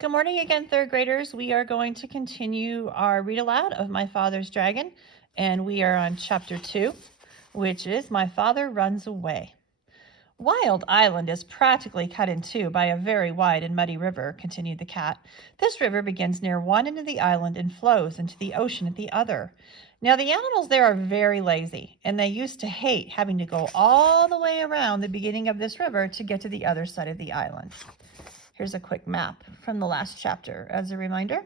Good morning again, third graders. We are going to continue our read aloud of My Father's Dragon, and we are on chapter 2, which is My Father Runs Away. Wild Island is practically cut in two by a very wide and muddy river, continued the cat. This river begins near one end of the island and flows into the ocean at the other. Now, the animals there are very lazy, and they used to hate having to go all the way around the beginning of this river to get to the other side of the island. Here's a quick map from the last chapter as a reminder.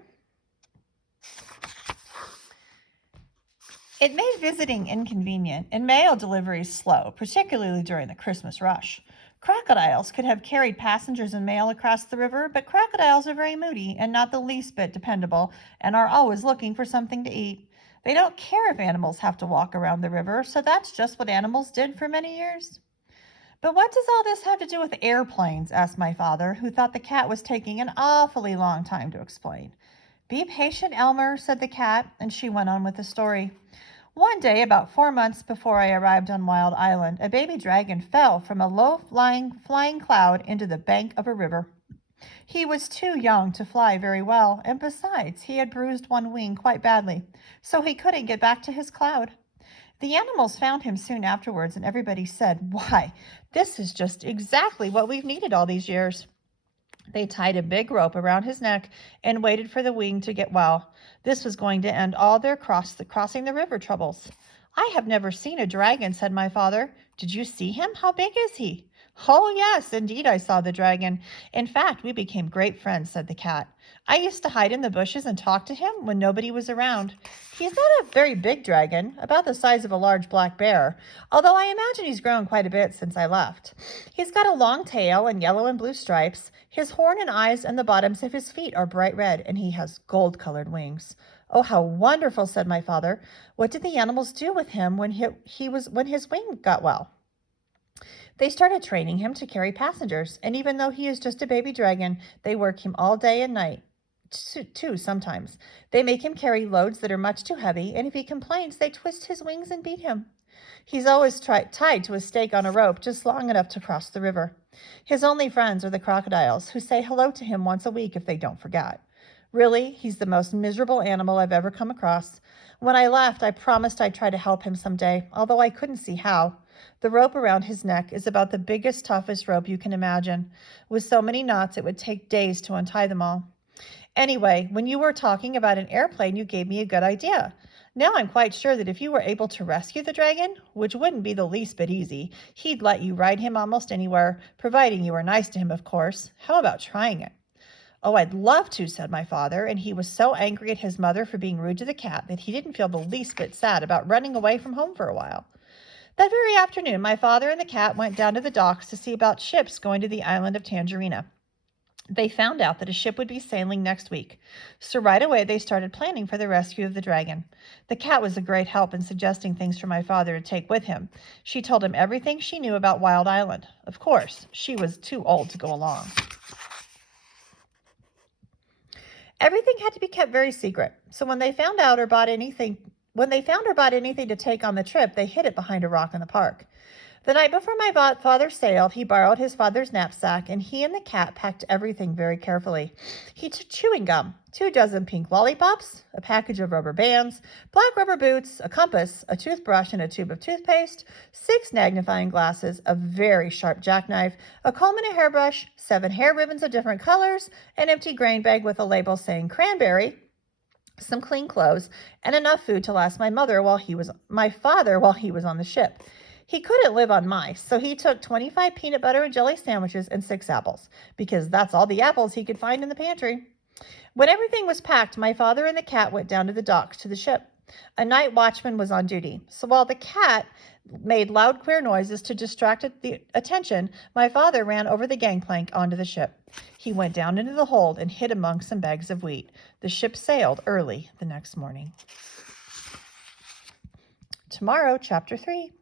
It made visiting inconvenient and mail deliveries slow, particularly during the Christmas rush. Crocodiles could have carried passengers and mail across the river, but crocodiles are very moody and not the least bit dependable and are always looking for something to eat. They don't care if animals have to walk around the river, so that's just what animals did for many years. But what does all this have to do with airplanes? Asked my father, who thought the cat was taking an awfully long time to explain. Be patient, Elmer, said the cat, and she went on with the story. One day, about 4 months before I arrived on Wild Island, a baby dragon fell from a low-flying cloud into the bank of a river. He was too young to fly very well, and besides, he had bruised one wing quite badly, so he couldn't get back to his cloud. The animals found him soon afterwards, and everybody said, "Why, this is just exactly what we've needed all these years." They tied a big rope around his neck and waited for the wing to get well. This was going to end all their crossing the river troubles. "I have never seen a dragon," said my father. "Did you see him? How big is he?" "Oh, yes, indeed I saw the dragon. In fact, we became great friends," said the cat. "I used to hide in the bushes and talk to him when nobody was around. He's not a very big dragon, about the size of a large black bear, although I imagine he's grown quite a bit since I left. He's got a long tail and yellow and blue stripes. His horn and eyes and the bottoms of his feet are bright red, and he has gold-colored wings." "Oh, how wonderful," said my father. "What did the animals do with him when his wing got well?" "They started training him to carry passengers, and even though he is just a baby dragon, they work him all day and night, too, sometimes. They make him carry loads that are much too heavy, and if he complains, they twist his wings and beat him. He's always tied to a stake on a rope just long enough to cross the river. His only friends are the crocodiles, who say hello to him once a week if they don't forget. Really, he's the most miserable animal I've ever come across. When I left, I promised I'd try to help him someday, although I couldn't see how. The rope around his neck is about the biggest, toughest rope you can imagine. With so many knots, it would take days to untie them all. Anyway, when you were talking about an airplane, you gave me a good idea. Now I'm quite sure that if you were able to rescue the dragon, which wouldn't be the least bit easy, he'd let you ride him almost anywhere, providing you were nice to him, of course. How about trying it?" "Oh, I'd love to," said my father, and he was so angry at his mother for being rude to the cat that he didn't feel the least bit sad about running away from home for a while. That very afternoon, my father and the cat went down to the docks to see about ships going to the island of Tangerina. They found out that a ship would be sailing next week, so right away they started planning for the rescue of the dragon. The cat was a great help in suggesting things for my father to take with him. She told him everything she knew about Wild Island. Of course, she was too old to go along. Everything had to be kept very secret, so when they found or bought anything to take on the trip, they hid it behind a rock in the park. The night before my father sailed, he borrowed his father's knapsack, and he and the cat packed everything very carefully. He took chewing gum, 2 dozen pink lollipops, a package of rubber bands, black rubber boots, a compass, a toothbrush and a tube of toothpaste, 6 magnifying glasses, a very sharp jackknife, a comb and a hairbrush, 7 hair ribbons of different colors, an empty grain bag with a label saying cranberry, some clean clothes, and enough food to last my father while he was on the ship. He couldn't live on mice, so he took 25 peanut butter and jelly sandwiches and 6 apples, because that's all the apples he could find in the pantry. When everything was packed, my father and the cat went down to the docks to the ship. A night watchman was on duty, so while the cat made loud, queer noises to distract the attention, my father ran over the gangplank onto the ship. He went down into the hold and hid among some bags of wheat. The ship sailed early the next morning. Tomorrow, Chapter 3.